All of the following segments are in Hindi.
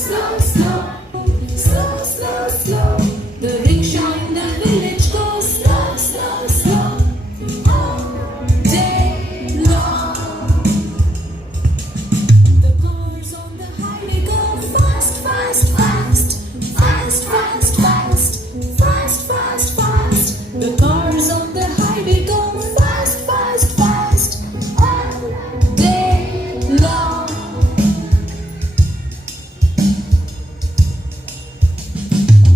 slow, slow, slow, slow, slow. The rickshaw in the village goes slow, slow, slow, all day long. The cars on the highway go fast, fast, fast, fast, fast, fast, fast, fast, fast. The cars on the highway go fast, fast, fast, all day long.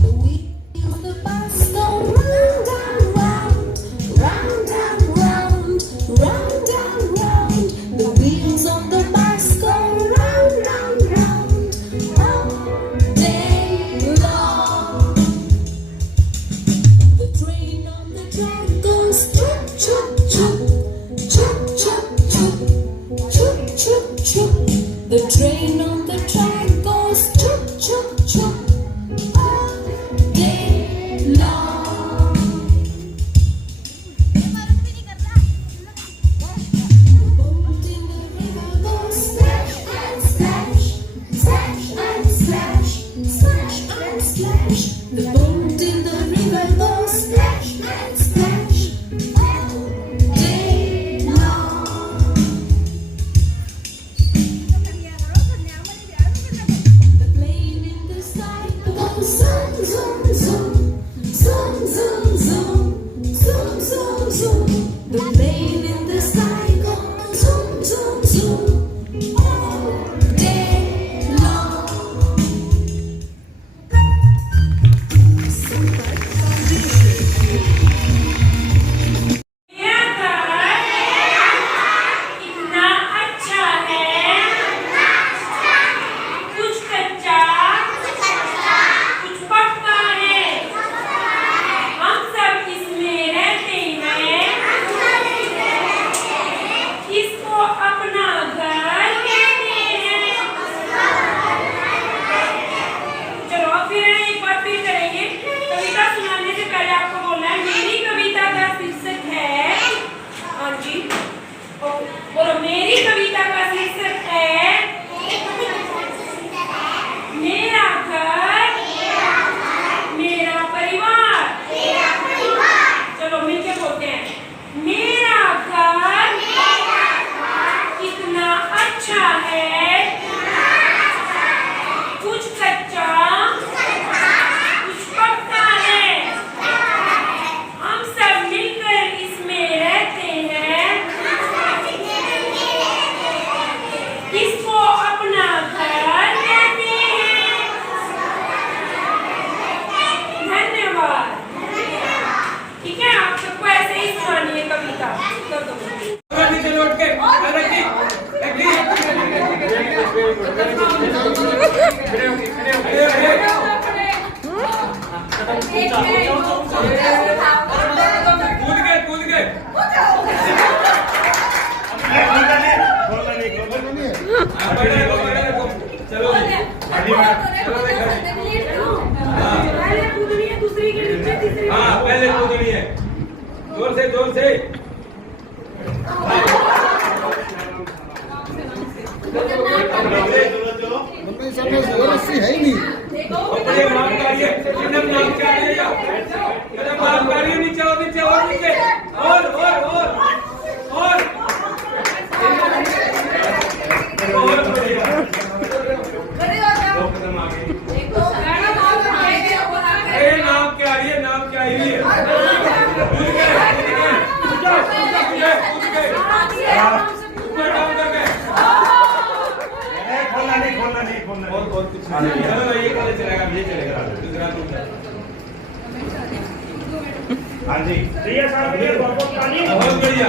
The wheels on the bus go round and round, round and round, round and round. The wheels on the bus go round and round, all day long. The train on the track goes choo choo choo, choo choo choo, choo choo choo. The train on the track goes choo choo choo, all day long. The boat in the river goes splash and splash, splash and splash, splash and splash. The boat in the river goes splash and splash, all day long. The plane in the sky goes zoom, zoom, zoom, zoom, zoom, zoom, zoom, zoom, zoom. The plane in the sky goes zoom, zoom, zoom, all day long. कितना अच्छा है, कुछ कच्चा कुछ पक्का है, हम सब इसमें रहते हैं, इसको अपना घर कहते हैं। चलो फिर एक बार फिर करेंगे। कविता सुनाने से पहले आपको बोलना है मेरी कविता का शीर्षक है। हाँ जी बोलो, मेरी कविता का शीर्षक है मेरा घर, मेरा परिवार। चलो मिलके बोलते हैं, मेरा घर कितना अच्छा है, कुछ कच्चा कुछ पक्का है, हम सब मिलकर इसमें रहते हैं, इसको अपना घर कहते हैं। धन्यवाद। ठीक है, आप सबको ऐसे ही सुनानी है कविता। कर दो। नीचे लौट के कूद गए चलो पहले कूदनी है, दूसरी के नीचे, तीसरी। हाँ पहले कूदनी है, जोर से जोर से। है ही नहीं। अपने नाम काढ़िए, चिन्हम नाम काढ़िए या कदम नाम काढ़िए, नीचे और नीचे और नीचे और बढ़िया। अरे नाम क्या है, नाम क्या है? कूद गए ऊपर डाउन करके। बहुत कुछ चलो ये कॉलेज चलेगा, ये चलेगा दूसरा दूसरा। हाँ जी बहुत बढ़िया।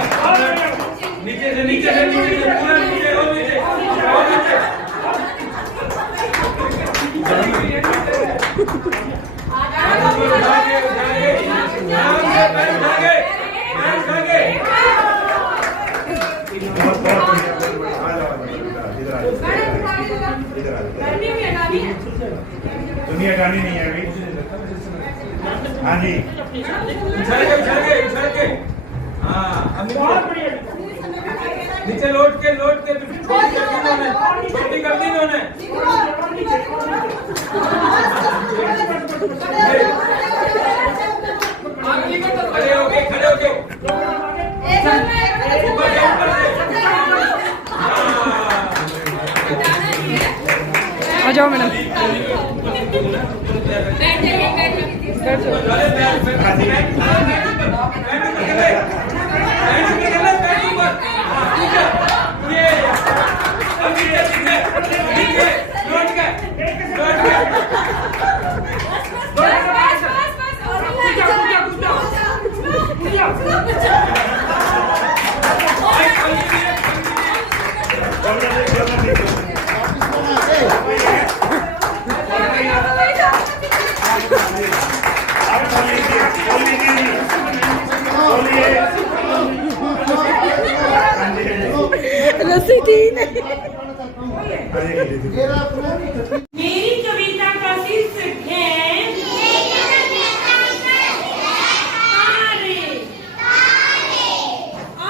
नीचे से नीचे से नीचे से पूरा नीचे और नीचे और नीचे। दुनिया गानी नहीं है अभी। हाँ जी उछल के हाँ नीचे लौट के छोटी कर दी इन्होंने। खड़े होके आ जाओ मैडम। रस्सी ठीक है। मेरी कविता का शीर्षक है तारे।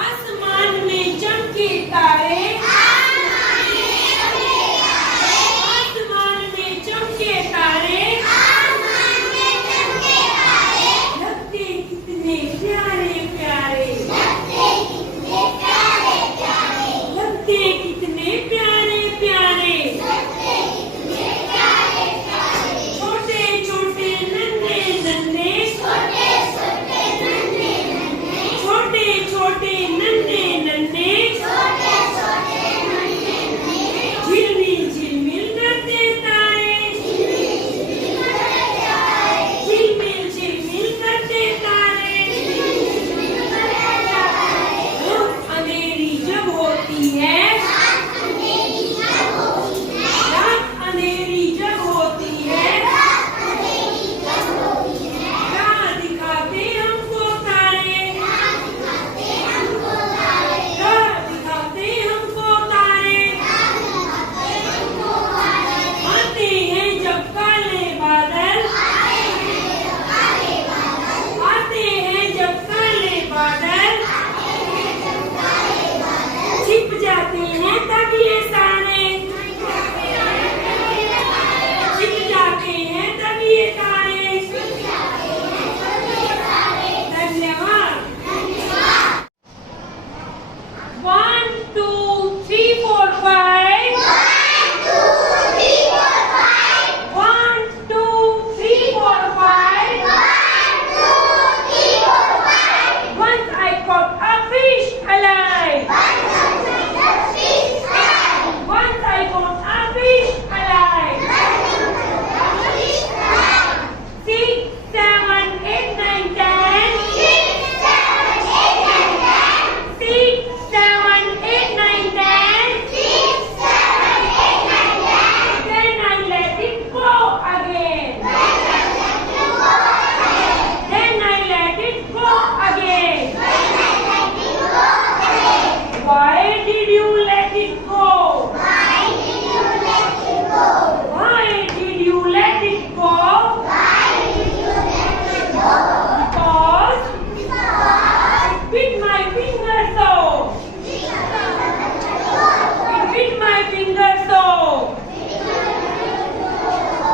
आसमान में चमके तारे, आसमान में चमके तारे, लगते कितने प्यारे प्यारे, लगते कितने प्यारे प्यारे, छोटे छोटे नन्हे नन्हे, छोटे छोटे नन्हे नन्हे, झिलमिल झिलमिल करते तारे, झिलमिल झिलमिल करते तारे। अंधेरी जब होती है, रात अंधेरी जब होती है, राह दिखाते हमको तारे, राह दिखाते हमको तारे। आते हैं जब काले बादल, आते हैं जब काले बादल, छिप जाते हैं तब ये सारे, छिप जाते हैं तब ये तारे। धन्यवाद। 1 2 3 4 5, 1 2 3 4 5, once I caught a fish alive, once I caught a fish alive. 6 7 8 9 10, 6 7 8 9 10, then I let it go again, then I let it go again. Why did you let it go? Why did you let it go? Because it bit my finger so. It bit my finger so.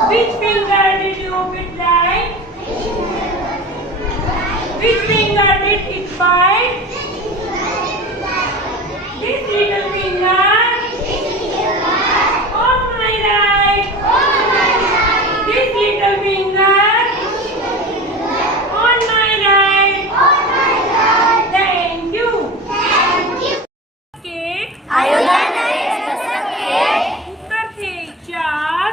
Which finger did you bit like? Which finger did it bite? This little finger on my right. This little finger on my right. Thank you. के उत्तर थे 4,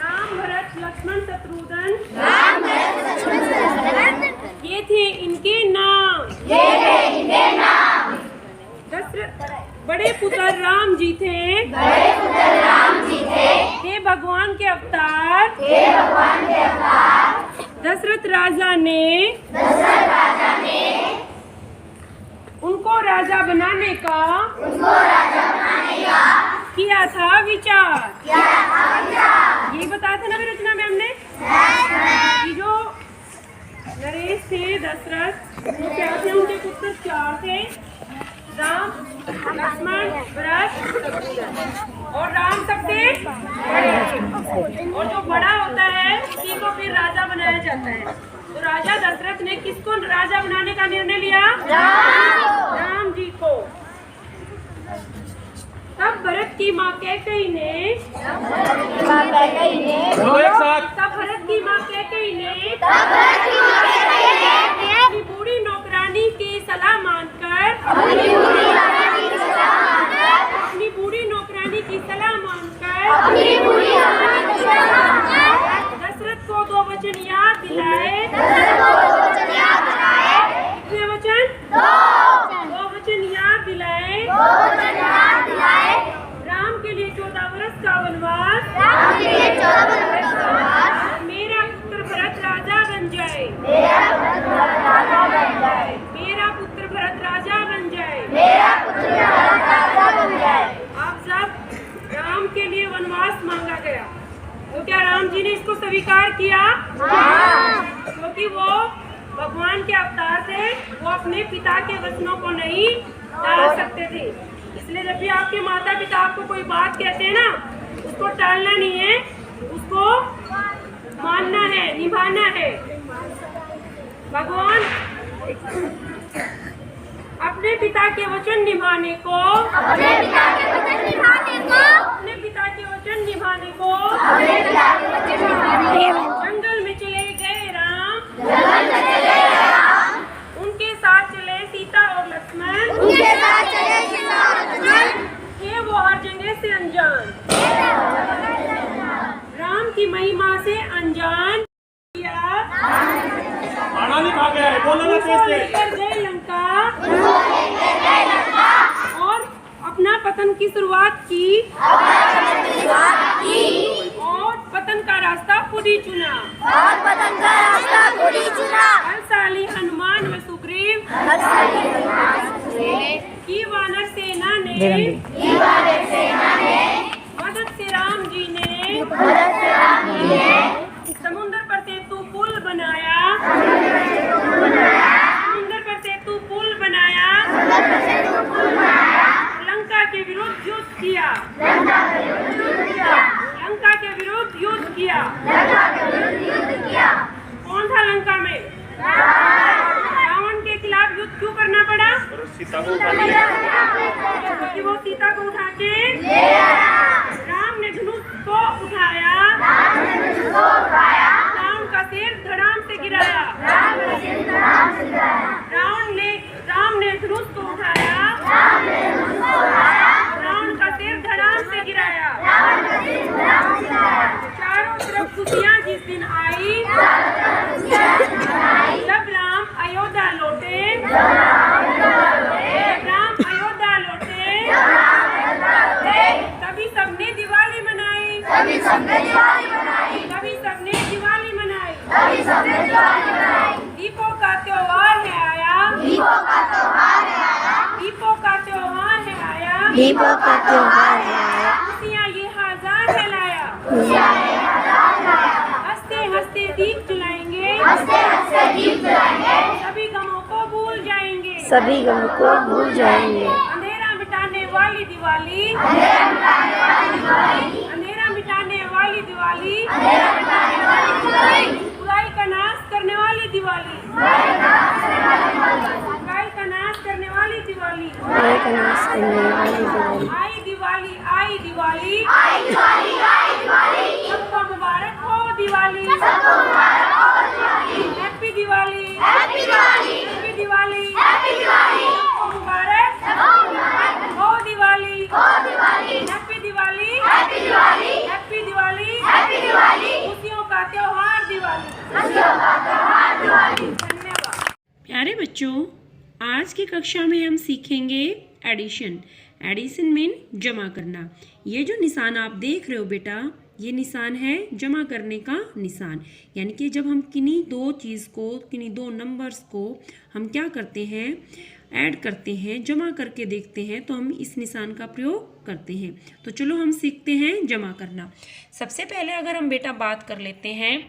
राम भरत लक्ष्मण शत्रुघ्न, ये थे इनके नाम। बड़े पुत्र राम जी थे, हे भगवान के अवतार। दशरथ राजा ने उनको राजा बनाने का किया था विचार। ये बताया था ना भी रचना में हमने कि जो नरेश थे, दशरथ, वो क्या थे, उनके पुत्र 4 थे, राम लक्ष्मण भरत और राम सबसे बड़े। और जो बड़ा होता है उसी को फिर राजा बनाया जाता है। तो राजा दशरथ ने किसको राजा बनाने का निर्णय लिया? राम जी को। तब भरत की माँ कैकेयी ने तब भरत की माँ कैकेयी ने अपनी बूढ़ी नौकरानी की सलाह मानकर दशरथ को 2 वचन याद दिलाए। कितने वचन? 2 वचन याद दिलाए। राम के लिए 14 वर्ष का वनवास। मेरा पुत्र भरत राजा बन जाए। मेरा पुत्र भरत राजा बन जाए। आप सब राम के लिए वनवास मांगा गया, तो क्या राम जी ने इसको स्वीकार किया? क्योंकि वो भगवान के अवतार थे, वो अपने पिता के वचनों को नहीं टाल सकते थे। इसलिए जब भी आपके माता पिता आपको कोई बात कहते हैं ना, उसको टालना नहीं है, उसको मानना है, निभाना है। भगवान अपने पिता के वचन निभाने को जंगल में चले गए राम। उनके साथ चले सीता और लक्ष्मण। थे वो हर जगह से अनजान, राम की महिमा से अनजान लेकर गए लंका और अपना पतन की शुरुआत की और पतन का रास्ता खुद ही चुना। बलशाली हनुमान व सुग्रीव की वानर सेना ने मदद से राम जी ने समुद्र पर सेतु पुल बनाया। लंका के विरुद्ध युद्ध किया। कौन था लंका में? रावण के खिलाफ युद्ध क्यों करना पड़ा? क्योंकि वो सीता को उठा के राम ने धनुष को उठाया, रावण का सिर धड़ाम से गिराया। राम ने धनुष को उठाया, रावण का सिर धड़ाम से गिराया। चारों तरफ खुशियाँ जिस दिन आई, जब राम अयोध्या लौटे, तभी सबने दिवाली मनाई। दीपों का त्योहार है आया। खुशियाँ ये हजार है लाया। हंसते हंसते दीप जलाएंगे, सभी गमों को भूल जाएंगे। अंधेरा मिटाने वाली दिवाली, बुराई का नाश करने वाली दिवाली, आई दिवाली, सबको मुबारक हो दिवाली। हैप्पी दिवाली, सबको मुबारक हो दिवाली। हैप्पी दिवाली, खुशियों का त्योहार दिवाली। धन्यवाद। प्यारे बच्चों, आज की कक्षा में हम सीखेंगे एडिशन मीन जमा करना। ये जो निशान आप देख रहे हो बेटा, ये निशान है जमा करने का निशान। यानी कि जब हम किन्हीं दो नंबर्स को हम क्या करते हैं, ऐड करते हैं, जमा करके देखते हैं, तो हम इस निशान का प्रयोग करते हैं। तो चलो हम सीखते हैं जमा करना। सबसे पहले अगर हम बेटा बात कर लेते हैं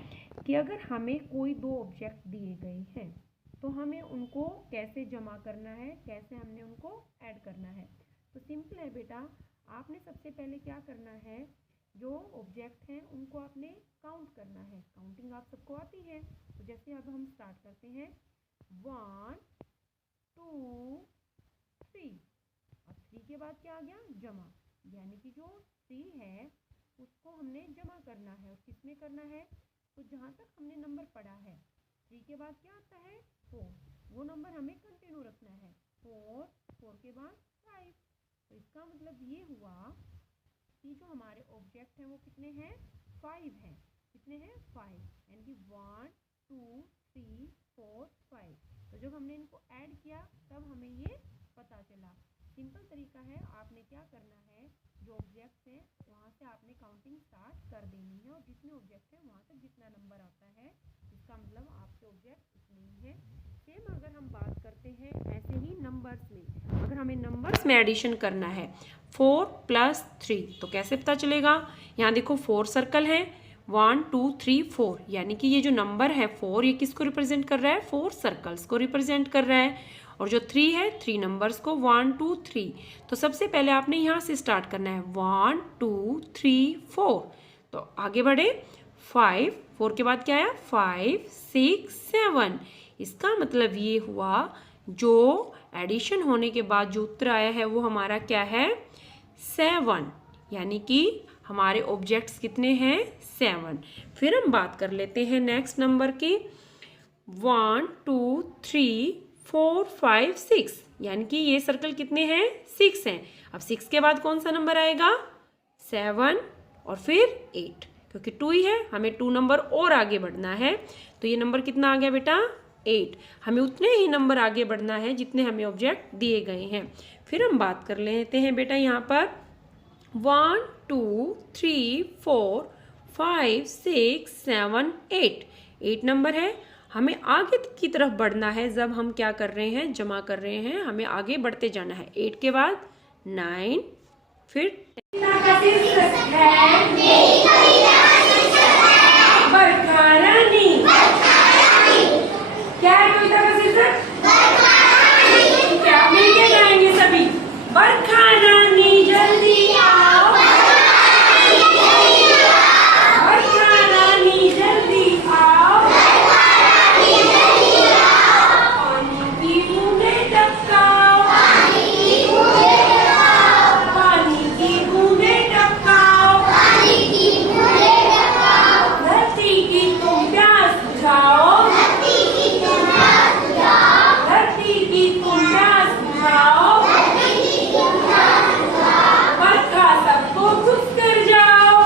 कि अगर हमें कोई 2 ऑब्जेक्ट दिए गए हैं तो हमें उनको कैसे जमा करना है, कैसे हमने उनको ऐड करना है। तो सिंपल है बेटा, आपने सबसे पहले क्या करना है जो ऑब्जेक्ट हैं उनको आपने काउंट करना है। काउंटिंग आप सबको आती है, तो जैसे अब हम स्टार्ट करते हैं 1 2 3। अब 3 के बाद क्या आ गया? जमा, यानी कि जो 3 है उसको हमने जमा करना है। और किसमें करना है? तो जहाँ तक हमने नंबर पढ़ा है 3 के बाद क्या आता है? 4, वो नंबर हमें कंटिन्यू रखना है। 4 के बाद 5। तो इसका मतलब ये हुआ कि जो हमारे ऑब्जेक्ट हैं वो कितने हैं? 5 हैं। कितने हैं? 5, यानी कि 1 2 3 4 5। तो जब हमने इनको ऐड किया तब हमें ये पता चला। सिंपल तरीका है, आपने क्या करना है, जो ऑब्जेक्ट्स हैं वहाँ से आपने काउंटिंग स्टार्ट कर देनी है और जितने ऑब्जेक्ट हैं वहाँ तक जितना नंबर आता है इसका मतलब आपके ऑब्जेक्ट इतने ही हैं। सेम अगर हम बात करते हैं ऐसे ही नंबर्स में, अगर हमें नंबर्स में एडिशन करना है 4 + 3 तो कैसे पता चलेगा? यहाँ देखो 4 सर्कल हैं, 1 2 3 4, यानी कि ये जो नंबर है 4 ये किसको रिप्रेजेंट कर रहा है? 4 सर्कल्स को रिप्रेजेंट कर रहा है। और जो 3 है 3 नंबर्स को, 1 2 3। तो सबसे पहले आपने यहाँ से स्टार्ट करना है 1 2 3 4। तो आगे बढ़े 5, 4 के बाद क्या आया? 5 6 7। इसका मतलब ये हुआ जो एडिशन होने के बाद जो उत्तर आया है वो हमारा क्या है? 7, यानी कि हमारे ऑब्जेक्ट्स कितने हैं? 7। फिर हम बात कर लेते हैं नेक्स्ट नंबर की 1 2 3 4 5 6, यानी कि ये सर्कल कितने हैं? 6 हैं। अब 6 के बाद कौन सा नंबर आएगा? 7 और फिर 8, क्योंकि 2 ही है, हमें 2 नंबर और आगे बढ़ना है। तो ये नंबर कितना आ गया बेटा? 8। हमें उतने ही नंबर आगे बढ़ना है जितने हमें ऑब्जेक्ट दिए गए हैं। फिर हम बात कर लेते हैं बेटा यहाँ पर 1 2 3 4 5 6 7 8। 8 नंबर है, हमें आगे की तरफ बढ़ना है। जब हम क्या कर रहे हैं? जमा कर रहे हैं, हमें आगे बढ़ते जाना है। 8 के बाद 9, फिर क्या है कविता का शीर्षक? क्या आप मिलके गाएंगे सभी? बरखा रानी जल्दी आओ, बरखा रानी जल्दी आओ, पानी की बूंदें टपकाओ, पानी की बूंदें टपकाओ, धरती की तुम प्यास बुझाओ, धरती की तुम प्यास बुझाओ, बरखा सबको खुश कर जाओ,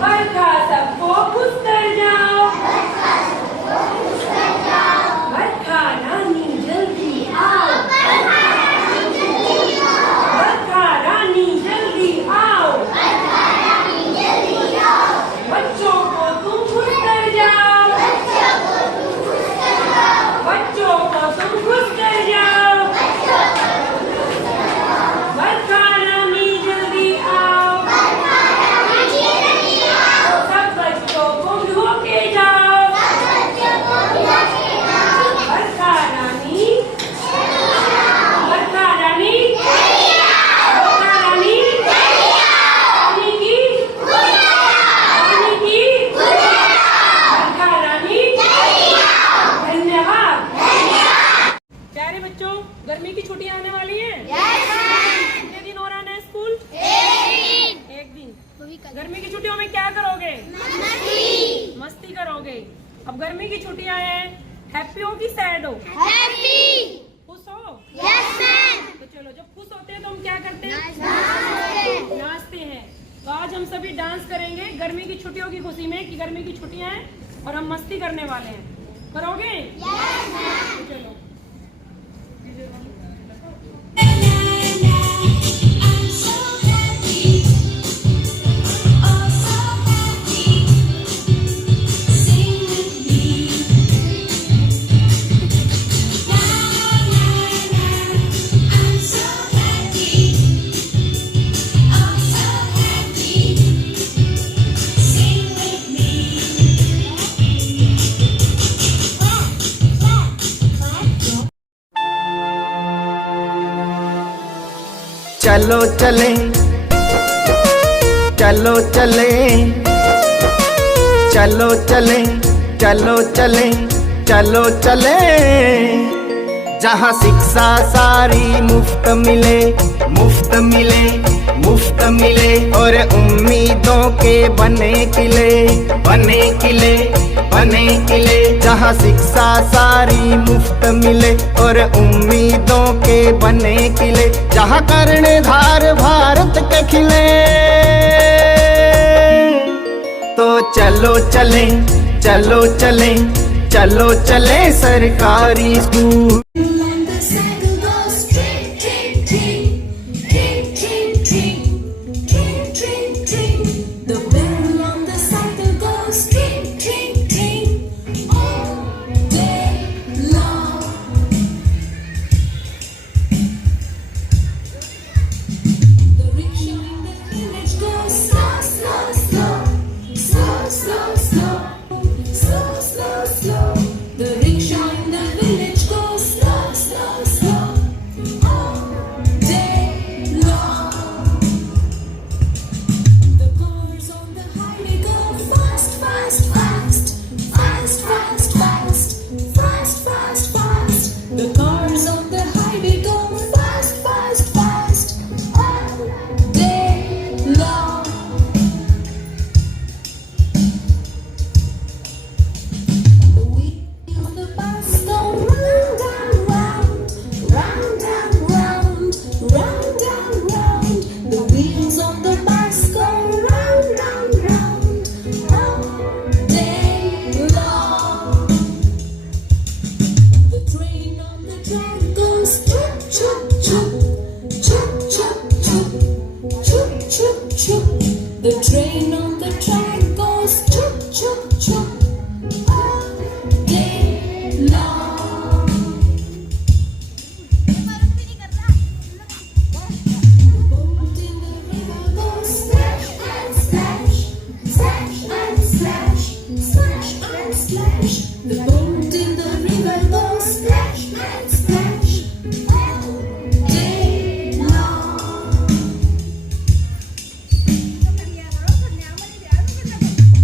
बरखा सबको खुश कर जाओ, बरखा रानी जल्दी आओ, बरखा रानी जल्दी आओ, बच्चों को तुम खुश कर जाओ, बच्चों को तुम खुश कर जाओ, बरखा रानी जल्दी आओ, सब बच्चों को धो के जाओ, बरखा रानी, बरखा रानी, बरखा रानी, पानी की, पानी की, बरखा रानी। धन्यवाद। प्यारे बच्चों, गर्मी की छुट्टियां आने वाली हैं। कितने दिन और आना है स्कूल? एक दिन। गर्मी की छुट्टियों में क्या करोगे? मस्ती करोगे। अब गर्मी की छुट्टियां हैं, हैप्पी हो कि सैड हो? खुश हो? तो चलो, जब खुश होते हैं तो हम क्या करते हैं? नाचते हैं। तो आज हम सभी डांस करेंगे गर्मी की छुट्टियों की खुशी में कि गर्मी की छुट्टियां हैं और हम मस्ती करने वाले हैं। करोगे? तो चलो। चलो चलें चलो चले, चलो चले, चलो चले, चलो चले, जहाँ शिक्षा सारी मुफ्त मिले, मुफ्त मिले, मुफ्त मिले, और उम्मीदों के बने किले, बने किले, बने किले, जहाँ शिक्षा सारी मुफ्त मिले और उम्मीदों के बने किले, जहाँ कर्णधार भारत के खिले। तो चलो चले, चलो चले, चलो चले सरकारी school. And the cycle goes tring, tring, tring, tring, tring, tring, tring, tring, tring. The bell on the cycle goes tring, tring, tring, all day long. The rickshaw in the village goes slow, slow, slow, slow, slow, slow, slow, slow, slow. The rickshaw in the village goes slow, slow, slow, all day long. The cars on the highway go fast, fast, fast, fast, fast, fast, fast, fast, fast. The cars on the highway go fast, fast, fast, all day long. The wheels of the bus go round and round, round and round, round and round. The wheels of the bus go round and round, all day long. The train on the track goes choo choo choo, choo choo choo, choo choo choo. The train on the track goes choo choo choo, all day long. The boat in the river goes splash and splash, splash and splash, splash and splash. The boat in the river goes splash and splash, all day long.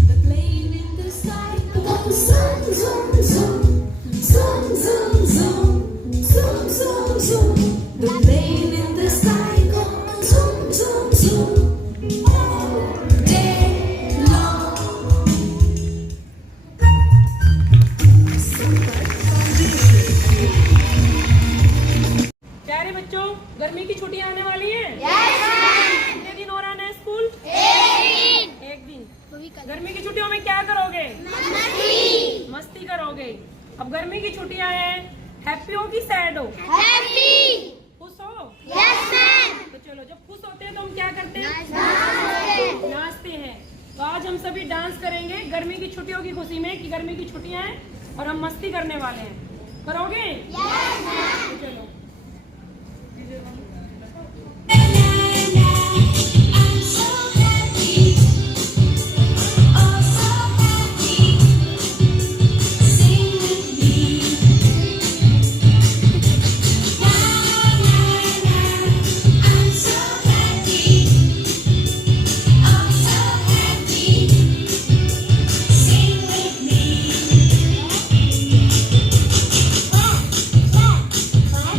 The plane in the sky goes zoom, zoom, zoom, zoom, zoom, zoom, zoom, zoom, zoom. The plane in the sky goes zoom, zoom, zoom, all day long. प्यारे बच्चों, गर्मी की छुट्टियां आने वाली हैं? कितने दिन और आना है स्कूल? एक दिन। गर्मी की छुट्टियों में क्या करोगे? मस्ती करोगे। अब गर्मी की छुट्टियां हैं, हैप्पी हो कि सैड हो? खुश हो? तो चलो, जब खुश होते हैं तो हम क्या करते हैं? नाचते हैं। तो आज हम सभी डांस करेंगे गर्मी की छुट्टियों की खुशी में कि गर्मी की छुट्टियां हैं और हम मस्ती करने वाले हैं। करोगे? तो चलो। I'm so happy, oh so happy. Sing with me. Na na na. I'm so happy, oh so happy. Sing with me. Clap, clap, clap.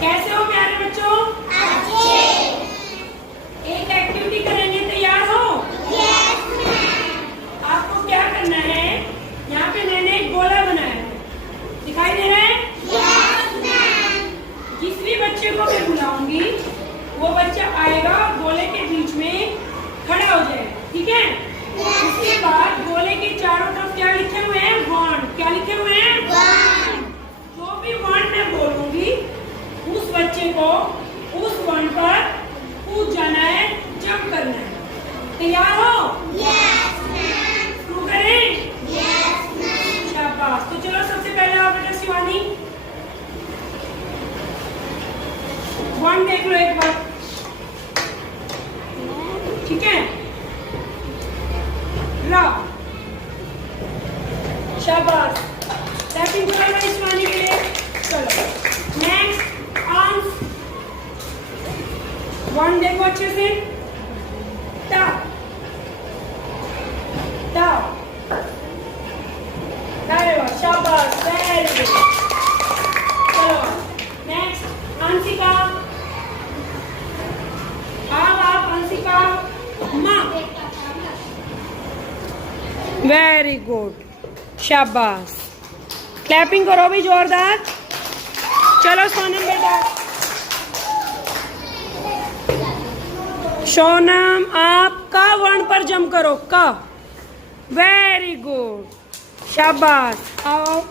कैसे हो प्यारे बच्चों? एक एक्टिविटी करेंगे, तैयार हो? आपको क्या करना है, यहाँ पे मैंने एक गोला बनाया है, दिखाई दे रहा है? जिस भी बच्चे को मैं बुलाऊंगी वो बच्चा आएगा, गोले के बीच में खड़ा हो जाएगा, ठीक है? उसके बाद गोले के चारों तरफ क्या लिखे हुए हैं? वन। क्या लिखे हुए हैं? जो भी वन मैं बोलूंगी उस बच्चे को उस वन पर वन देख लो एक बार, ठीक है। रा, शाबाश, टैपिंग करो इस वाणी के लिए। चलो नेक्स्ट आंस, वन देखो अच्छे से। टा टा, अरे वाह, शाबाश, वेरी गुड। चलो नेक्स्ट अंशिका, अब आप अंशिका माँ, वेरी गुड, शाबाश, क्लैपिंग करो भी जोरदार। चलो सोनम बेटा, सोनम आप का वर्ण पर जंप करो, का, वेरी गुड, शाबाश। आओ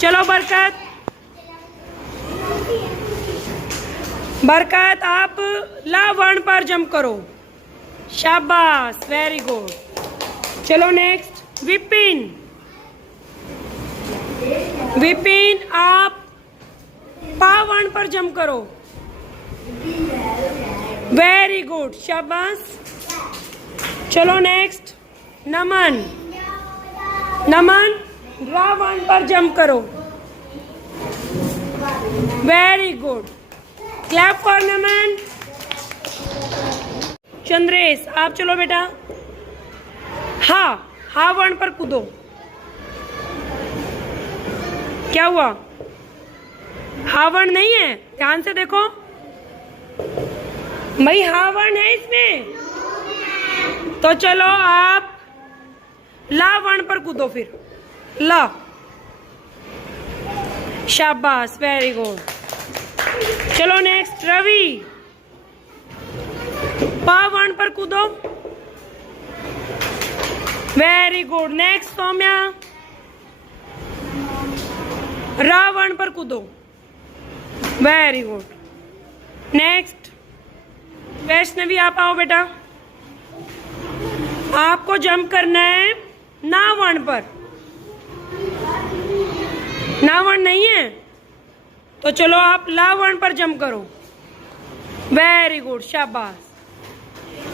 चलो बरकत, बरकत आप ला वर्ण पर जंप करो, शाबाश, वेरी गुड। चलो नेक्स्ट विपिन, विपिन आप पा वर्ण पर जंप करो, वेरी गुड, शाबाश। चलो नेक्स्ट नमन, नमन रा वर्ण पर जंप करो, वेरी गुड, क्लैप फॉर नमन। चंद्रेश आप चलो बेटा, हा, हा वर्ण पर कूदो, क्या हुआ, हा वर्ण नहीं है, ध्यान से देखो भाई, हा वर्ण है इसमें, तो चलो आप ला वर्ण पर कूदो फिर, ला, शाबाश, वेरी गुड। चलो नेक्स्ट रवि, पा वर्ण पर कूदो, वेरी गुड। नेक्स्ट सौम्या, रा वर्ण पर कूदो, वेरी गुड। नेक्स्ट वैष्णवी आप आओ बेटा, आपको जंप करना है ना वर्ण पर, ना वर्ण नहीं है तो चलो आप ला वर्ण पर जंप करो, वेरी गुड, शाबाश।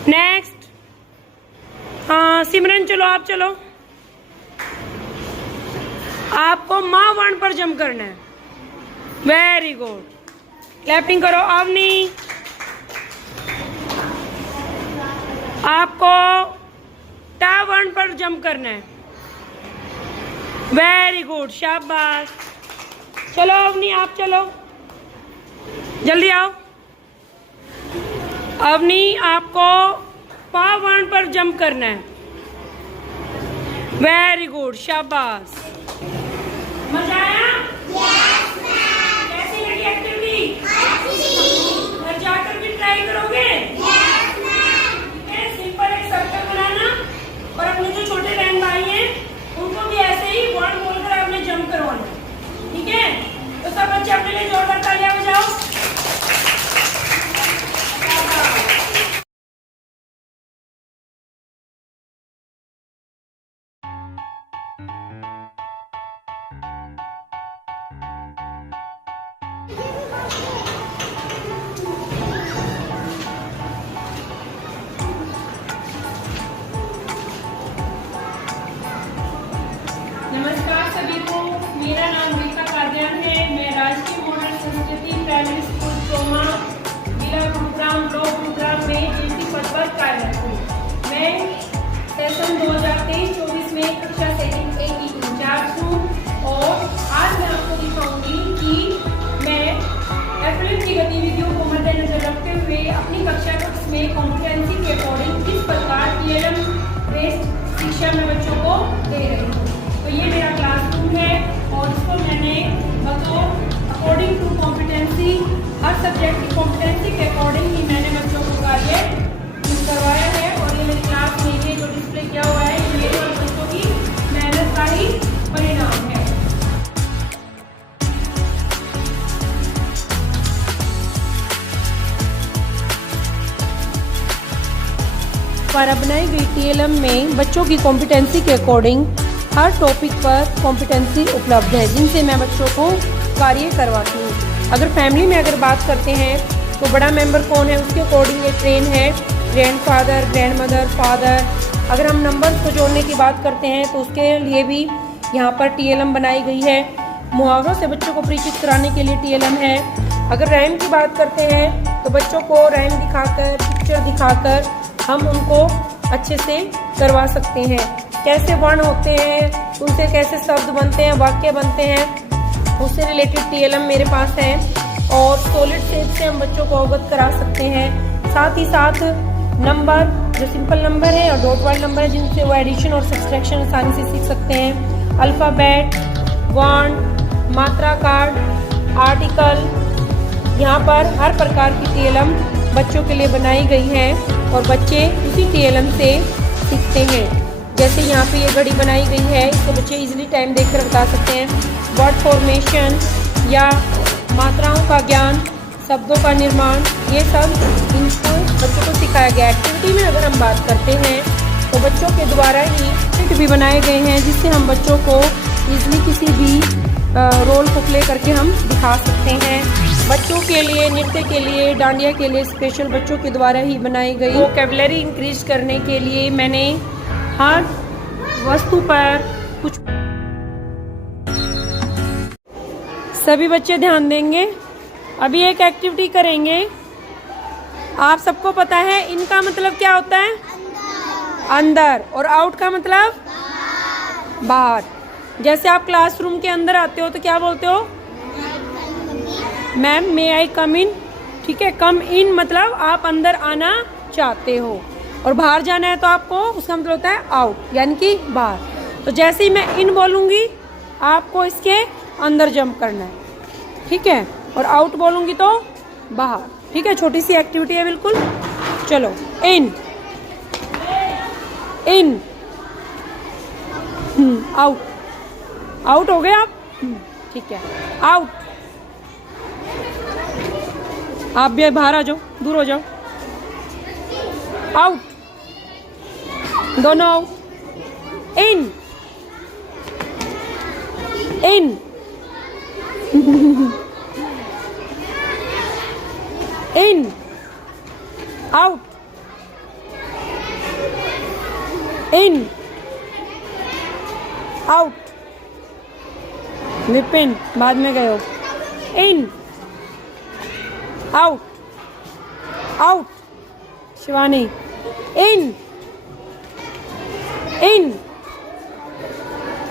नेक्स्ट सिमरन चलो आप चलो, आपको माँ वर्ण पर जंप करना है, वेरी गुड, क्लैपिंग करो। अवनी आपको टा वर्ण पर जंप करना है, वेरी गुड, शाबाश। चलो अवनी आप चलो, जल्दी आओ। अवनी आपको पा वर्ण पर जंप करना है, वेरी गुड, शाबाश। मजा आया? कैसी लगी एक्टिविटी? घर जाकर भी ट्राई करोगे? सिंपल एक सर्कल बनाना और अपने जो छोटे बहन भाई हैं उनको भी ऐसे ही वर्ड बोलकर आपने जंप करवाना, ठीक है? तो सब बच्चे अपने लिए जोरदार तालियां बजाओ। नमस्कार सभी को, मेरा नाम रीता कादियान है। मैं राजकीय मॉडल संस्कृति प्राइमरी स्कूल चोमा, जिला गुरुग्राम, ब्लॉक गुरुग्राम में जिनकी पद पर कार्यरत हूँ। मैं सेशन 2023-24 में कक्षा सेटिंग ए की इंचार्ज हूँ और आज मैं आपको दिखाऊंगी कि मैं एफएलएम की गतिविधियों को मद्देनजर रखते हुए अपनी कक्षा में कॉम्पिटेंसी के अकॉर्डिंग किस प्रकार टीएलएम बेस्ड शिक्षा में बच्चों को दे रही हूँ। तो ये मेरा क्लासरूम है और इसको मैंने बतौर अकॉर्डिंग टू कॉम्पिटेंसी, हर सब्जेक्ट की कॉम्पिटेंसी के अकॉर्डिंग ही मैंने बच्चों को कार्य करवाया है। और ये मेरी क्लास में ये जो डिस्प्ले किया हुआ है ये मेरे और बच्चों की मेहनत का ही परिणाम है। द्वारा बनाई गई टीएलएम में बच्चों की कॉम्पिटेंसी के अकॉर्डिंग हर टॉपिक पर कॉम्पिटेंसी उपलब्ध है जिनसे मैं बच्चों को कार्य करवाती हूँ। अगर फैमिली में अगर बात करते हैं तो बड़ा मेंबर कौन है उसके अकॉर्डिंग ये ट्रेन है, ग्रैंडफादर, ग्रैंडमदर, फादर। अगर हम नंबर्स को जोड़ने की बात करते हैं तो उसके लिए भी यहाँ पर TLM बनाई गई है। मुहावरों से बच्चों को परिचित कराने के लिए TLM है। अगर राइम की बात करते हैं तो बच्चों को राइम दिखाकर, पिक्चर दिखाकर हम उनको अच्छे से करवा सकते हैं। कैसे वर्ण होते हैं, उनसे कैसे शब्द बनते हैं, वाक्य बनते हैं, उससे रिलेटेड TLM मेरे पास है। और सॉलिड शेप से हम बच्चों को अवगत करा सकते हैं। साथ ही साथ नंबर, जो सिंपल नंबर है और डॉट वाले नंबर है, जिनसे वो एडिशन और सब्सट्रैक्शन आसानी से सीख सकते हैं। अल्फ़ाबेट, वर्ण, मात्रा कार्ड, आर्टिकल, यहाँ पर हर प्रकार की TLM बच्चों के लिए बनाई गई है और बच्चे उसी TLM से सीखते हैं। जैसे यहाँ पे ये घड़ी बनाई गई है, इसको बच्चे इजीली टाइम देखकर बता सकते हैं। वर्ड फॉर्मेशन या मात्राओं का ज्ञान, शब्दों का निर्माण, ये सब इनको बच्चों को सिखाया गया। एक्टिविटी में अगर हम बात करते हैं तो बच्चों के द्वारा ही एक्टिविटी भी बनाए गए हैं, जिससे हम बच्चों को इजीली किसी भी रोल को प्ले करके हम दिखा सकते हैं। बच्चों के लिए, नृत्य के लिए, डांडिया के लिए स्पेशल बच्चों के द्वारा ही बनाई गई। वोकैबुलरी इंक्रीज करने के लिए मैंने हर वस्तु पर कुछ। सभी बच्चे ध्यान देंगे। अभी एक एक्टिविटी करेंगे। आप सबको पता है इन का मतलब क्या होता है? अंदर। और आउट का मतलब बाहर। जैसे आप क्लासरूम के अंदर आते हो तो क्या बोलते हो? मैम मे आई कम इन। ठीक है, कम इन मतलब आप अंदर आना चाहते हो। और बाहर जाना है तो आपको उसका मतलब होता है आउट, यानी कि बाहर। तो जैसे ही मैं इन बोलूँगी आपको इसके अंदर जंप करना है, ठीक है। और आउट बोलूँगी तो बाहर, ठीक है। छोटी सी एक्टिविटी है बिल्कुल। चलो, इन, इन, आउट। आउट हो गए आप? ठीक है, आउट। आप भी बाहर आ जाओ, दूर हो जाओ। आउट, दोनों आउट। इन, इन, इन, आउट, इन, आउट। विपिन बाद में गए हो। इन, आउट, आउट। शिवानी, इन, इन,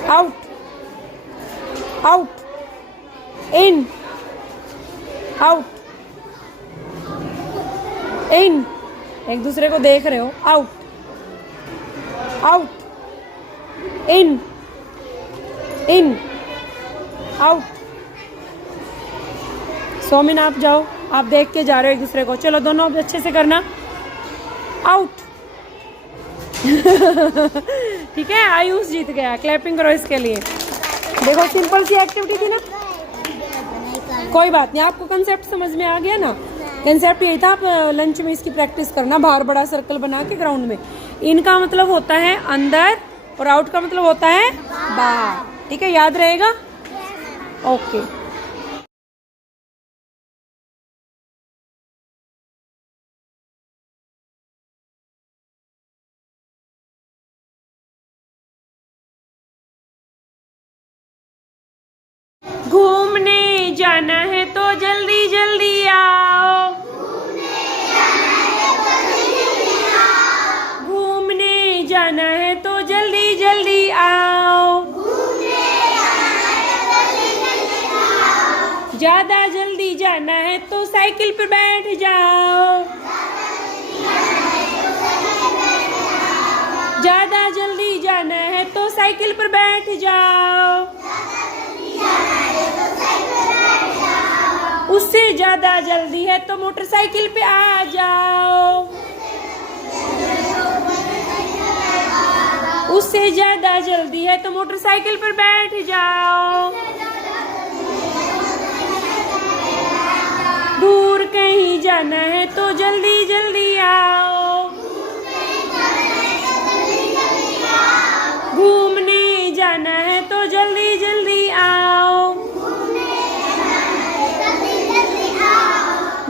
आउट, आउट, इन, आउट, इन। एक दूसरे को देख रहे हो। आउट, आउट, इन, इन, आउट। सोमिन आप जाओ, आप देख के जा रहे हो एक दूसरे को। चलो दोनों अब अच्छे से करना। आउट। ठीक है, आयुष जीत गया। क्लैपिंग करो इसके लिए। देखो सिंपल सी एक्टिविटी थी ना, कोई बात नहीं। आपको कंसेप्ट समझ में आ गया ना? कंसेप्ट यही था, आप लंच में इसकी प्रैक्टिस करना। बाहर बड़ा सर्कल बना के ग्राउंड में। इनका मतलब होता है अंदर और आउट का मतलब होता है बाहर। ठीक है, याद रहेगा? ओके। घूमने जाना है तो जल्दी जल्दी आओ। घूमने जाना है तो जल्दी जल्दी आओ। ज्यादा जल्दी जाना है तो साइकिल पर बैठ जाओ। ज्यादा जल्दी जाना है तो साइकिल पर बैठ जाओ। उससे ज्यादा जल्दी है तो मोटरसाइकिल पे आ जाओ। उससे ज्यादा जल्दी है तो मोटरसाइकिल पर बैठ जाओ। दूर कहीं जाना है तो जल्दी जल्दी आओ। घूमने जाना है तो जल्दी जल्दी आओ।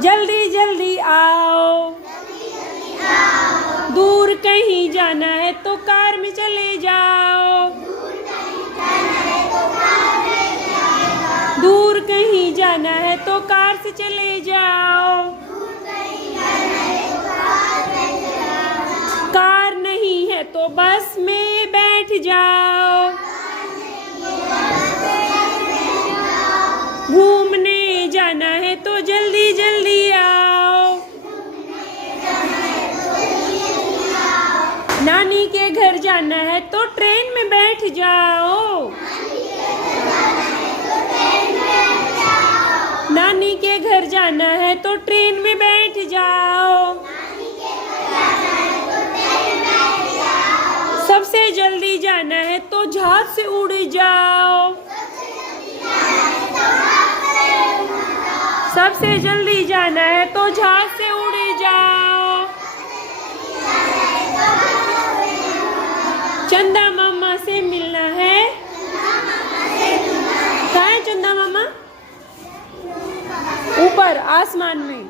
जल्दी जल्दी कहीं जाना है तो कार में चले जाओ, दूर कहीं जाना है तो कार से चले जाओ, कार नहीं है तो बस में बैठ जाओ, घूमने जाना है तो जल्दी जल्दी आओ, नानी के घर जाना है तो ट्रेन में बैठ जाओ, नानी के घर जाना है तो ट्रेन में बैठ जाओ, सबसे जल्दी जाना है तो जहाज से उड़ जाओ, सबसे जल्दी जाना है तो जहाज से उड़ जाओ, चंदा मामा से मिलना है, कहाँ है चंदा मामा? ऊपर आसमान में।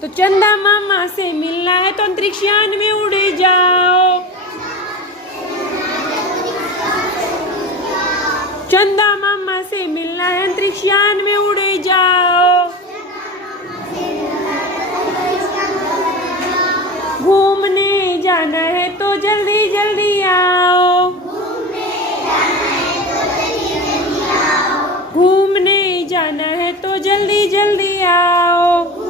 तो चंदा मामा से मिलना है तो अंतरिक्ष यान में उड़ जाओ, चंदा मामा से मिलना है अंतरिक्ष यान में उड़ जाओ, घूमने जाना है तो जल्दी जल्दी आओ, घूमने जाना है तो जल्दी जल्दी आओ,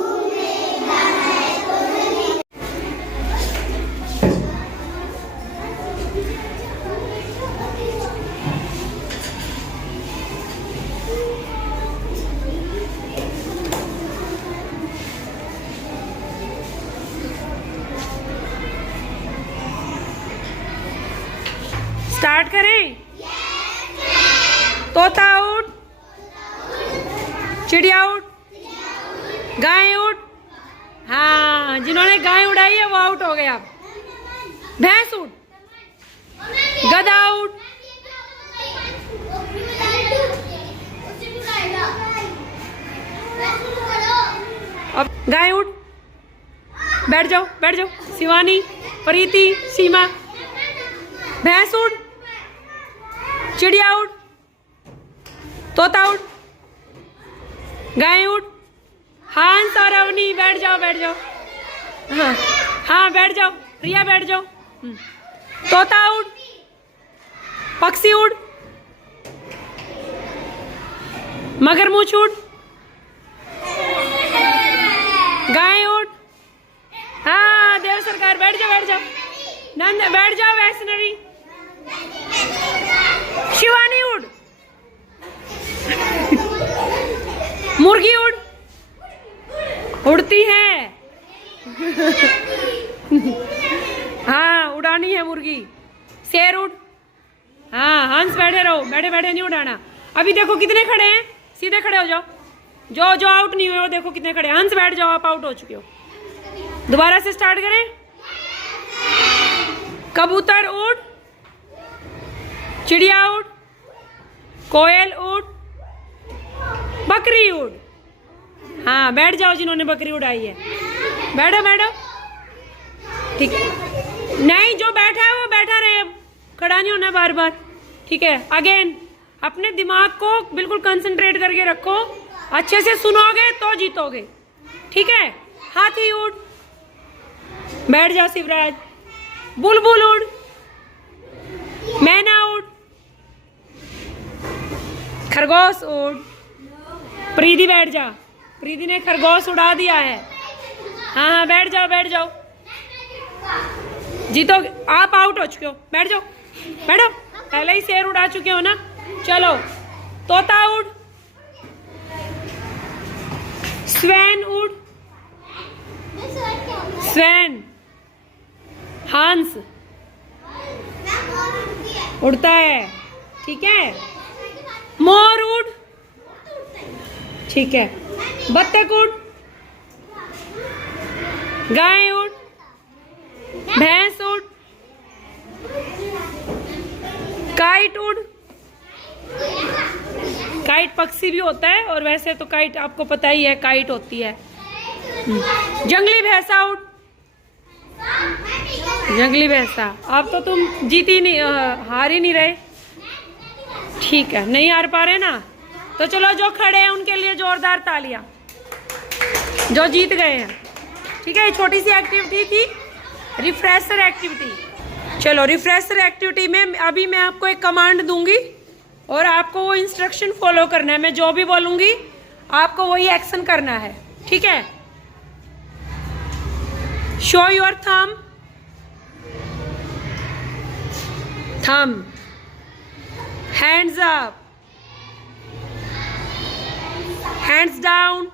स्टार्ट करें। तोता आउट, चिड़िया आउट, गाय आउट। हाँ, जिन्होंने गाय उड़ाई है वो आउट हो गया। भैंस आउट, गधा आउट, अब गाय आउट। बैठ जाओ, बैठ जाओ। शिवानी, प्रीति, सीमा। भैंस आउट, चिड़िया आउट, तोता आउट, गाय आउट। हंस और अवनी बैठ जाओ, बैठ जाओ। हाँ हाँ, बैठ जाओ। रिया बैठ जाओ। तोता आउट, पक्षी आउट, मगरमच्छ आउट, गाय आउट। हाँ, देव सरकार बैठ जाओ, बैठ जाओ। नंद बैठ जाओ। वैष्णवी, शिवानी उड़, मुर्गी उड़, उड़ती है। हाँ, उड़ानी है मुर्गी। शेर उड़। हाँ, हंस बैठे रहो, बैठे बैठे नहीं उड़ाना। अभी देखो कितने खड़े हैं, सीधे खड़े हो जाओ। जो जो आउट नहीं हुए हो देखो कितने खड़े हैं। हंस बैठ जाओ, आप आउट हो चुके हो। दोबारा से स्टार्ट करें। कबूतर उड़, चिड़िया उड़, कोयल उड़, बकरी उड़। हाँ, बैठ जाओ जिन्होंने बकरी उड़ाई है। बैठो बैठो, ठीक है। नहीं, जो बैठा है वो बैठा रहे, खड़ा नहीं होना बार बार, ठीक है। अगेन, अपने दिमाग को बिल्कुल कंसंट्रेट करके रखो। अच्छे से सुनोगे तो जीतोगे, ठीक है। हाथी उड़, बैठ जाओ शिवराज। बुलबुल उड़, मैना उड़, खरगोश उड़। प्रीति बैठ जा, प्रीति ने खरगोश उड़ा दिया है। हाँ हाँ, बैठ जाओ, बैठ जाओ। जीतो, आप आउट हो चुके हो। बैठ जाओ, बैठो। पहले ही शेर उड़ा चुके हो ना। चलो, तोता उड़, स्वैन उड़, स्वैन। हंस उड़ता है, ठीक है। मोर उड़, ठीक है। बत्तख उड़, गाय उड़, भैंस उड़, काइट उड़। काइट पक्षी भी होता है, और वैसे तो काइट आपको पता ही है, काइट होती है। जंगली भैंसा उड़, जंगली भैंसा। अब तो तुम जीती नहीं, हार ही नहीं रहे। ठीक है, नहीं हार पा रहे ना, तो चलो जो खड़े हैं उनके लिए जोरदार तालियां, जो जीत गए हैं। ठीक है, छोटी सी एक्टिविटी थी, रिफ्रेशर एक्टिविटी। चलो रिफ्रेशर एक्टिविटी में अभी मैं आपको एक कमांड दूंगी और आपको वो इंस्ट्रक्शन फॉलो करना है। मैं जो भी बोलूंगी आपको वही एक्शन करना है। ठीक है, show your thumb, thumb, hands up, hands down,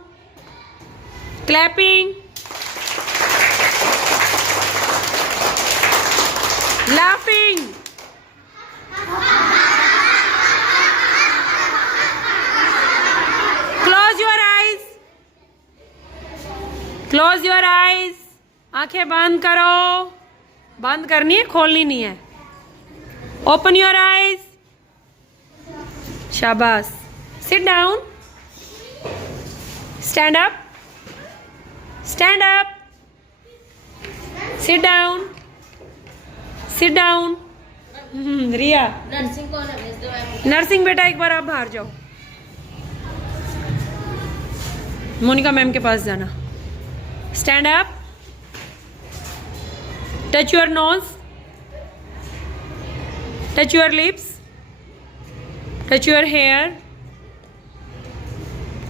clapping, laughing, close your eyes, close your eyes, आंखें बंद करो, बंद करनी है, खोलनी नहीं है। ओपन योर आईज, शाबाश। Sit down, stand up, stand up, sit down, sit down. Riya, nursing बेटा एक बार आप बाहर जाओ, मोनिका मैम के पास जाना। Stand up, touch your nose, touch your lips, touch your hair,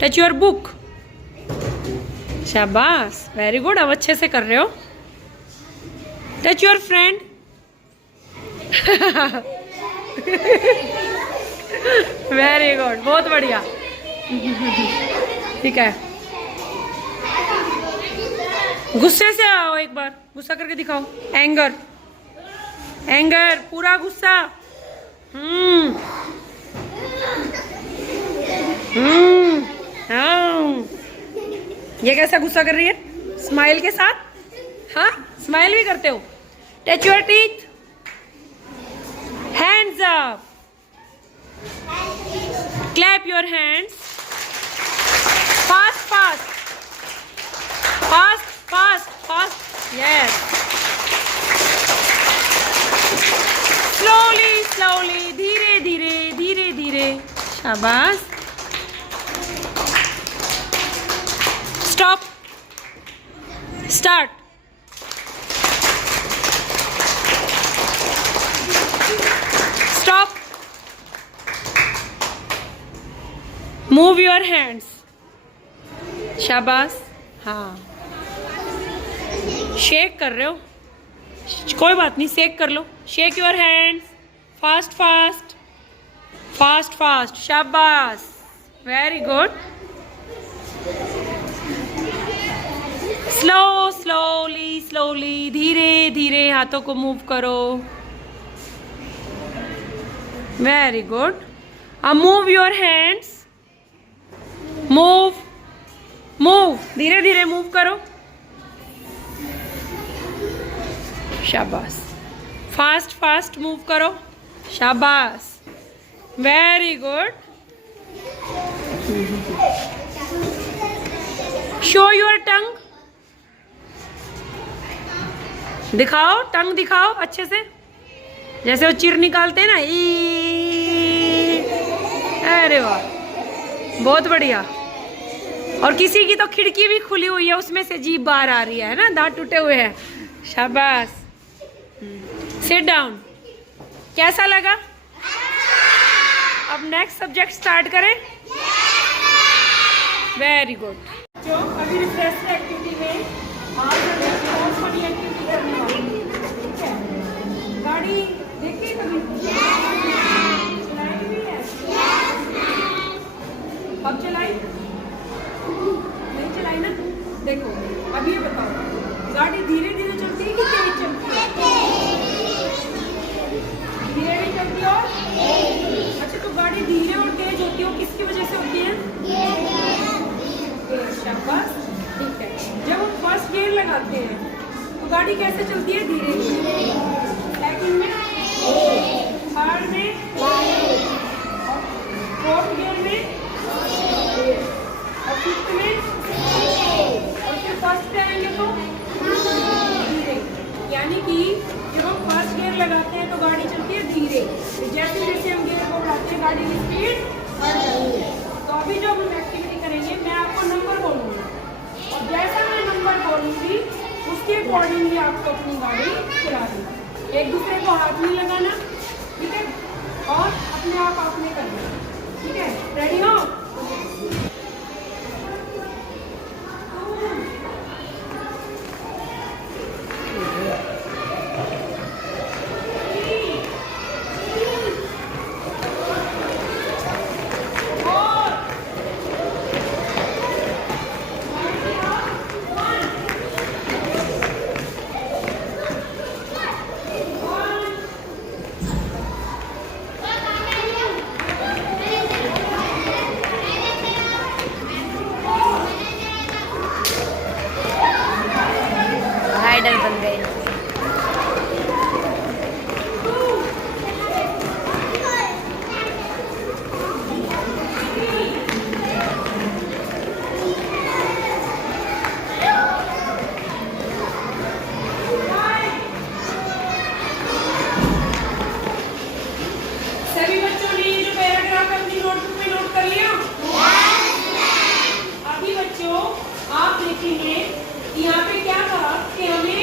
touch your book. शाबाश, वेरी गुड, अब अच्छे से कर रहे हो। Touch your friend, very good, बहुत बढ़िया। ठीक है, गुस्से से आओ, एक बार गुस्सा करके दिखाओ। एंगर, एंगर, पूरा गुस्सा। ये कैसा गुस्सा कर रही है? स्माइल के साथ, हाँ स्माइल भी करते हो। Touch your teeth, hands up, clap your hands, fast fast, fast fast fast, yes, slowly slowly, धीरे धीरे धीरे धीरे, शाबाश। Stop, start, stop, move your hands, शाबाश। हाँ, शेक कर रहे हो, कोई बात नहीं, शेक कर लो। Shake your hands, fast fast, fast fast, शाबाश, very good. Slow slowly slowly, धीरे धीरे हाथों को मूव करो, वेरी गुड। अब move your hands, move move, धीरे धीरे मूव करो, शाबाश। फास्ट फास्ट मूव करो, शाबाश, very good. Show your tongue, दिखाओ, टंग दिखाओ अच्छे से, जैसे वो चिर निकालते हैं ना, ई। अरे वाह, बहुत बढ़िया। और किसी की तो खिड़की भी खुली हुई है, उसमें से जीभ बाहर आ रही है ना, दांत टूटे हुए हैं, शाबाश। Sit down. कैसा लगा? अब नेक्स्ट सब्जेक्ट स्टार्ट करें। Very good. जो अभी रिफ्रेश एक्टिविटी में आज बहुत फनी एक्टिविटी करने वाली हूँ, ठीक है? गाड़ी देखिए कभी चलाई भी है? अब चलाई नहीं चलाई ना? देखो अब ये बताओ, गाड़ी धीरे धीरे चलती है कि तेज चलती है? धीरे भी चलती है। और अच्छा, तो गाड़ी धीरे और तेज होती है, किसकी वजह से होती है? शाबाश, ठीक है। जब हम फर्स्ट गियर लगाते हैं तो गाड़ी कैसे चलती है? धीरे धीरे। सेकंड में, थर्ड में, फोर्थ गियर में, और फिफ्थ में, और फिर फर्स्ट पे आएंगे तो धीरे। यानी कि गाड़ी की स्पीड तो अभी जो हम एक्टिविटी करेंगे मैं आपको नंबर बोलूँगी और जैसा मैं नंबर बोलूँगी उसके अकॉर्डिंगली आपको अपनी गाड़ी चलानी। एक दूसरे को हाथ नहीं लगाना, ठीक है, और अपने आप आपने करना, ठीक है। रेडी हो? राइडर बन गए। सभी बच्चों ने ये जो पैराग्राफ अपनी नोटबुक में नोट कर लिया? अभी बच्चों आप देखेंगे कि यहाँ पे क्या कहा कि हमें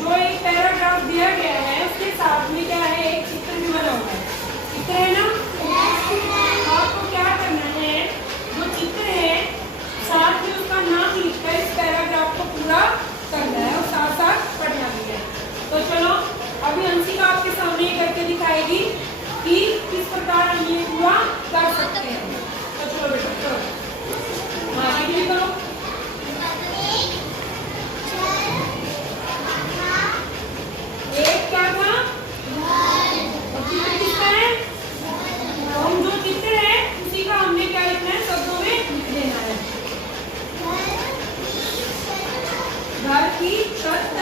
जो एक पैराग्राफ दिया गया है उसके साथ में क्या है, एक चित्र भी बना हुआ है। चित्र है ना? आपको क्या करना है, जो चित्र है साथ में उसका नाम लिखकर इस पैराग्राफ को पूरा करना है और साथ साथ पढ़ना भी है। तो चलो अभी अंशिका आपके सामने करके दिखाएगी कि किस प्रकार हम ये पूरा कर सकते हैं। तो चलो बेटा चलो आगे भी करो। एक क्या था? और चित्र किसका है? हम जो चित्र है उसी का हमने क्या लिखना है, शब्दों में लिख देना है। घर की छत,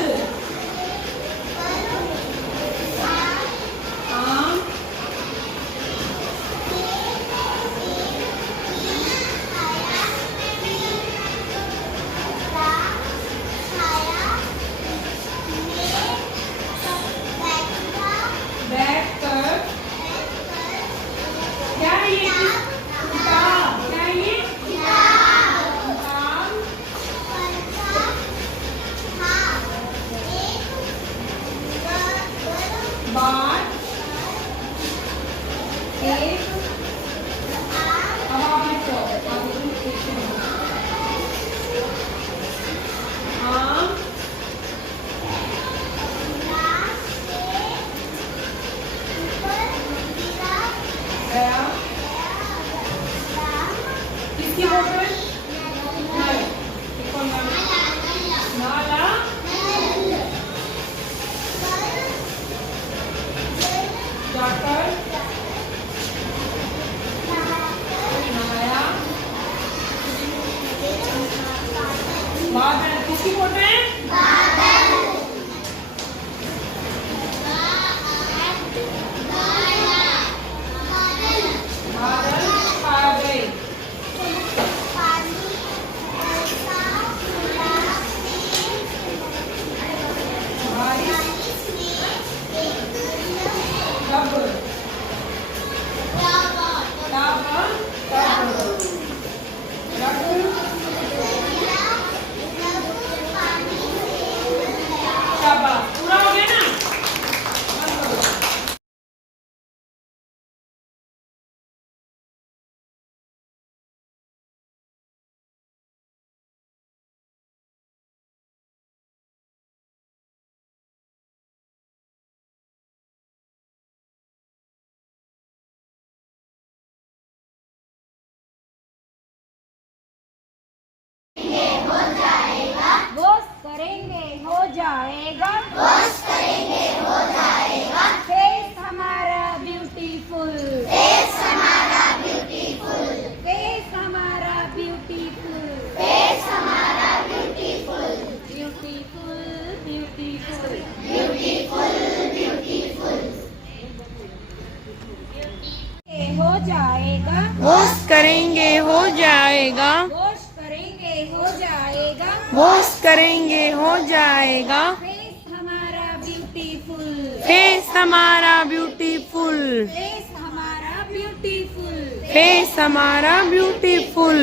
आम, बैठकर, क्या है ये? किताब, क्या है ये? किताब, बात, एक, अब आप लिखो, आम, गया, किसकी फोटो है? नाला, जाकर, नहाया, बादल, किसकी फोटो है? बादल आ गए। पूरा हो गया ना? वॉश करेंगे हो जाएगा, वॉश करेंगे हो जाएगा। फेस हमारा ब्यूटीफुल, फेस हमारा ब्यूटीफुल, फेस हमारा ब्यूटीफुल, फेस हमारा beautiful, beautiful beautiful beautiful beautiful. हो जाएगा, वॉश करेंगे हो जाएगा, वॉश करेंगे हो जाएगा, वॉश करेंगे हो जाएगा। फेस हमारा ब्यूटीफुल, फेस हमारा ब्यूटीफुल, फेस हमारा ब्यूटीफुल। ब्यूटीफुल फेस हमारा beautiful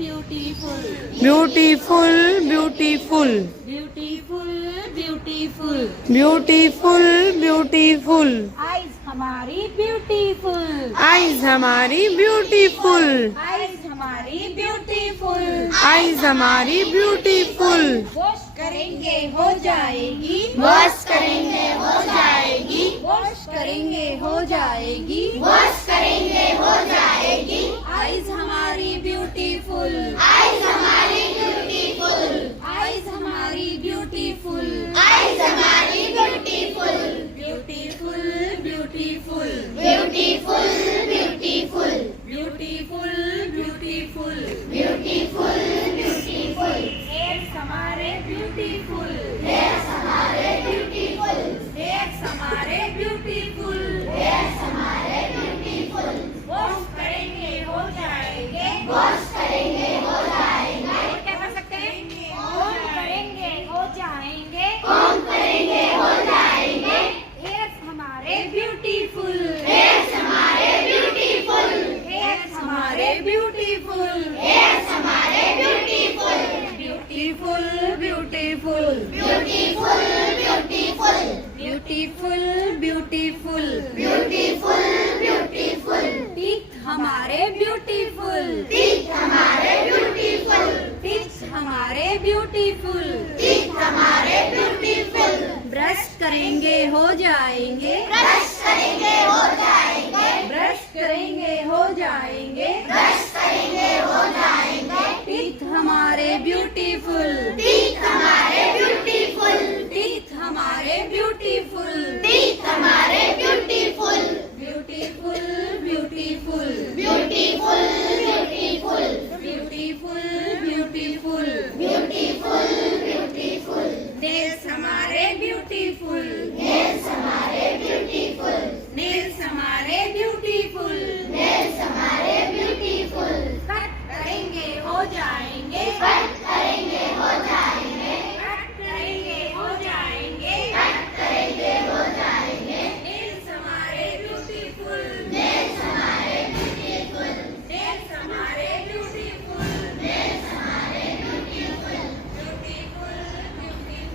beautiful beautiful beautiful beautiful beautiful beautiful beautiful eyes हमारी ब्यूटीफुल आइज हमारी ब्यूटीफुल आइज हमारी ब्यूटीफुल आइज हमारी ब्यूटीफुल वॉश करेंगे हो जाएगी वॉश करेंगे हो जाएगी वॉश करेंगे हो जाएगी वॉश करेंगे हो जाएगी आइज हमारी ब्यूटीफुल आइज हमारी ब्यूटीफुल आइज हमारी ब्यूटीफुल आइज हमारी beautiful beautiful beautiful beautiful beautiful beautiful beautiful beautiful beautiful hairs हमारे ब्यूटीफुल हेयर्स हमारे ब्यूटीफुल हेयर्स हमारे ब्यूटीफुल हेयर्स हमारे ब्यूटीफुल वॉश करेंगे हो जाएंगे वॉश करेंगे हो जाएंगे और क्या कर सकते हैं कौन करेंगे हो जाएंगे कौन करेंगे हो जाएंगे हेयर्स हमारे ब्यूटीफुल हेयर्स हमारे ब्यूटीफुल हेयर्स हमारे ब्यूटीफुल हेयर्स हमारे beautiful beautiful beautiful beautiful beautiful beautiful beautiful beautiful beautiful teeth हमारे ब्यूटीफुल टीथ हमारे ब्यूटीफुल टीथ हमारे ब्यूटीफुल टीथ हमारे ब्यूटीफुल ब्रश करेंगे हो जाएंगे ब्रश करेंगे हो जाएंगे ब्रश करेंगे हो जाएंगे ब्रश करेंगे हो जाएंगे टीथ हमारे ब्यूटीफुल टीथ हमारे ब्यूटीफुल टीथ हमारे ब्यूटीफुल टीथ हमारे beautiful beautiful beautiful beautiful beautiful beautiful beautiful beautiful beautiful nails हमारे ब्यूटीफुल नेल्स हमारे ब्यूटीफुल नेल्स हमारे ब्यूटीफुल नेल्स हमारे ब्यूटीफुल कट करेंगे हो जाएंगे कट करेंगे हो जाएंगे कट करेंगे हो जाएंगे कट करेंगे हो जाएंगे नेल्स हमारे ब्यूटीफुल नेल्स हमारे ब्यूटीफुल नेल्स हमारे ब्यूटीफुल नेल्स हमारे beautiful beautiful beautiful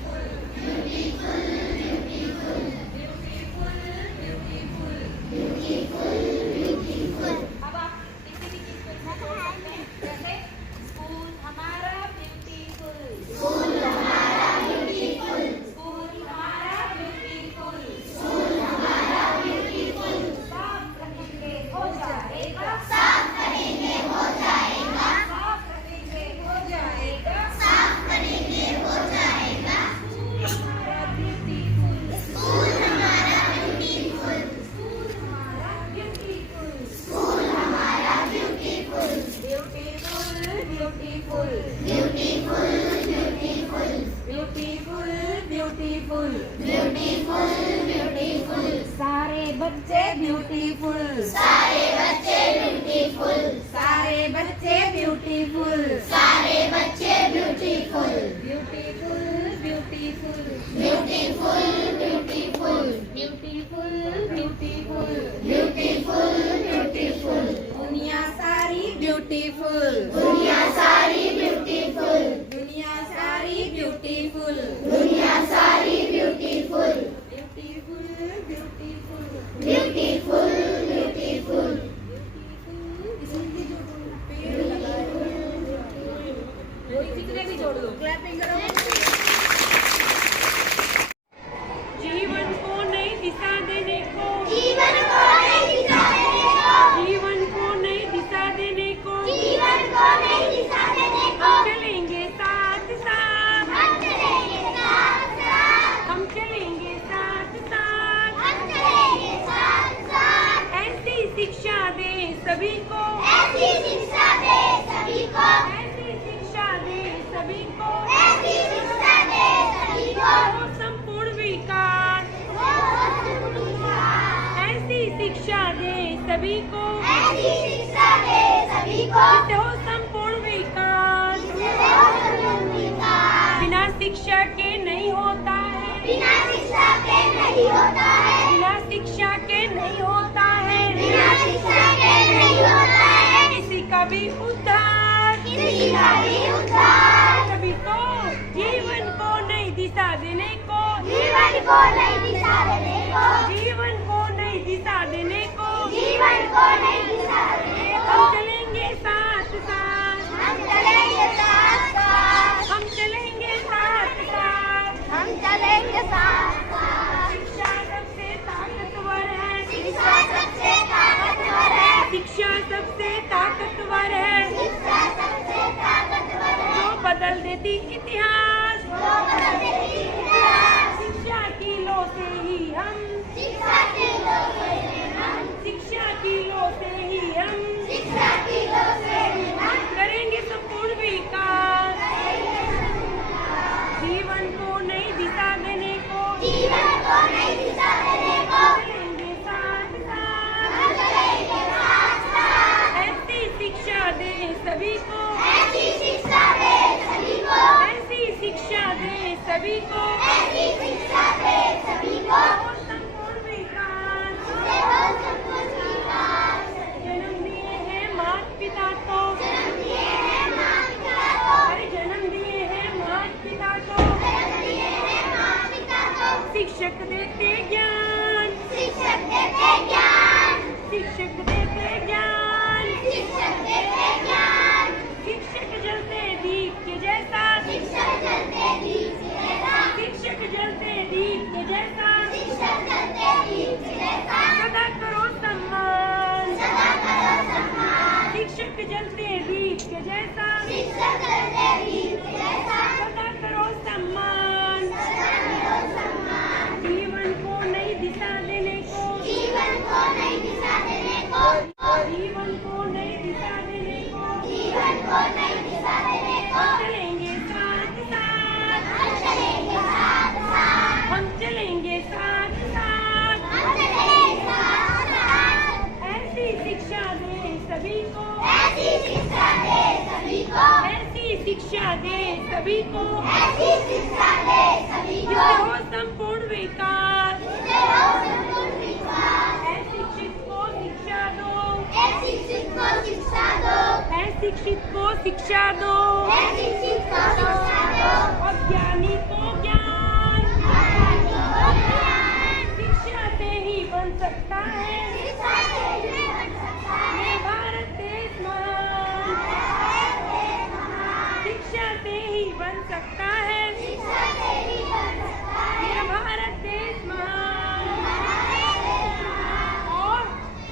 beautiful beautiful beautiful beautiful beautiful अब आप किसी भी चीज को इसमें जोड़ सकते हैं जैसे स्कूल हमारा ब्यूटीफुल स्कूल हमारा ब्यूटीफुल स्कूल हमारा ब्यूटीफुल स्कूल हमारा ब्यूटीफुल साफ रखेंगे हो जाएगा साफ करेंगे हो जाएगा साफ रखेंगे हो जाएगा साफ करेंगे हो जाएगा हमारा ब्यूटीफुल स्कूल हमारा ब्यूटीफुल स्कूल हमारा ब्यूटीफुल स्कूल हमारा beautiful beautiful beautiful beautiful beautiful beautiful beautiful beautiful beautiful सारे बच्चे ब्यूटीफुल सारे बच्चे ब्यूटीफुल सारे बच्चे ब्यूटीफुल सारे बच्चे beautiful beautiful beautiful beautiful beautiful beautiful beautiful beautiful beautiful दुनिया सारी ब्यूटीफुल दुनिया सारी ब्यूटीफुल दुनिया सारी ब्यूटीफुल दुनिया सारी beautiful beautiful beautiful beautiful beautiful इसमें भी जोड़ दो पेड़ लगाए जितने भी जोड़ दो क्लैपिंग करो जीवन को नई दिशा देने को जीवन को नई दिशा देने को जीवन को नई दिशा देने को जीवन को नई दिशा देने को चलेंगे साथ साथ हम चलेंगे साथ साथ हम चलेंगे साथ साथ हम चलेंगे साथ साथ ऐसी शिक्षा दे सभी को ऐसी शिक्षा दे सभी को ऐसी शिक्षा दे सभी को ऐसी शिक्षा दे सभी को हो संपूर्ण विकास ऐसी शिक्षा दे सभी को ऐसी शिक्षा दे सभी को जिससे हो संपूर्ण विकास बिना शिक्षा के नहीं होता है बिना शिक्षा के नहीं होता है बिना शिक्षा के नहीं होता है बिना भी उद्धार, तभी तो जीवन को नई दिशा देने को, जीवन को नई दिशा देने को, हम चलेंगे साथ साथ, हम चलेंगे साथ साथ। शिक्षा सबसे ताकतवर है, शिक्षा सबसे ताकतवर है, जो बदल देती इतिहास, शिक्षा की लो से ही हम, शिक्षा की लो से ही हम करेंगे संपूर्ण विकास, जीवन को नई दिशा देने को, चलेंगे साथ साथ, ऐसी शिक्षा दे सभी को, ऐसी शिक्षा दे सभी को, संपूर्ण विकास। जन्म दिए हैं माता पिता को, अरे जन्म दिए हैं माता पिता को, शिक्षक देते ज्ञान, शिक्षक देते ज्ञान, शिक्षक जलते दीप के जैसा, शिक्षक जलते दीप के जैसा, सदा करो सम्मान, शिक्षक जलते दीप के जैसा, सदा करो सम्मान, जीवन को नई दिशा देने को, जीवन को नई दिशा देने को, चलेंगे साथ साथ, हम चलेंगे साथ साथ, ऐसी शिक्षा दे सभी को, जिससे हो संपूर्ण विकास, शिक्षित को शिक्षा दो, अज्ञानी को ज्ञान, शिक्षा से ही बन सकता है ये भारत देश महान, शिक्षा से ही बन सकता है ये भारत देश महान, और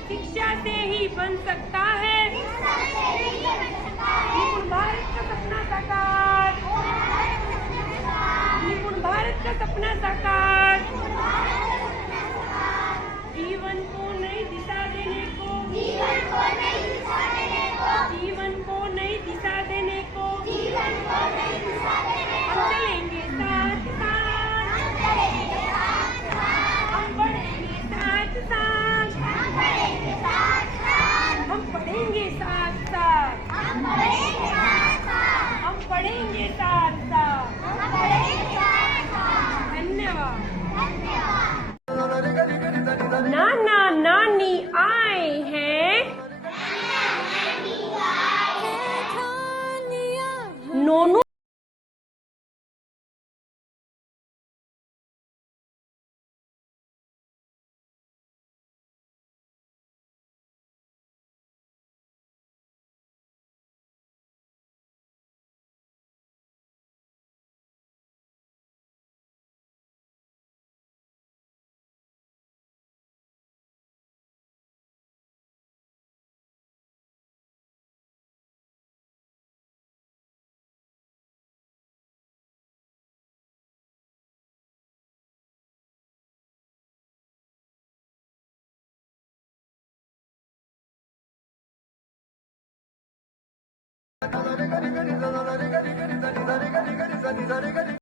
शिक्षा से ही बन सकता है निपुण भारत का सपना साकार, निपुण भारत का सपना साकार, जीवन को नई दिशा देने को, जीवन को नई दिशा देने को, हम चलेंगे साथ साथ, हम बढ़ेंगे साथ साथ, हम पढ़ेंगे साथ साथ, हम पढ़ेंगे साथ साथ। धन्यवाद। नाना नानी आए हैं, नोनू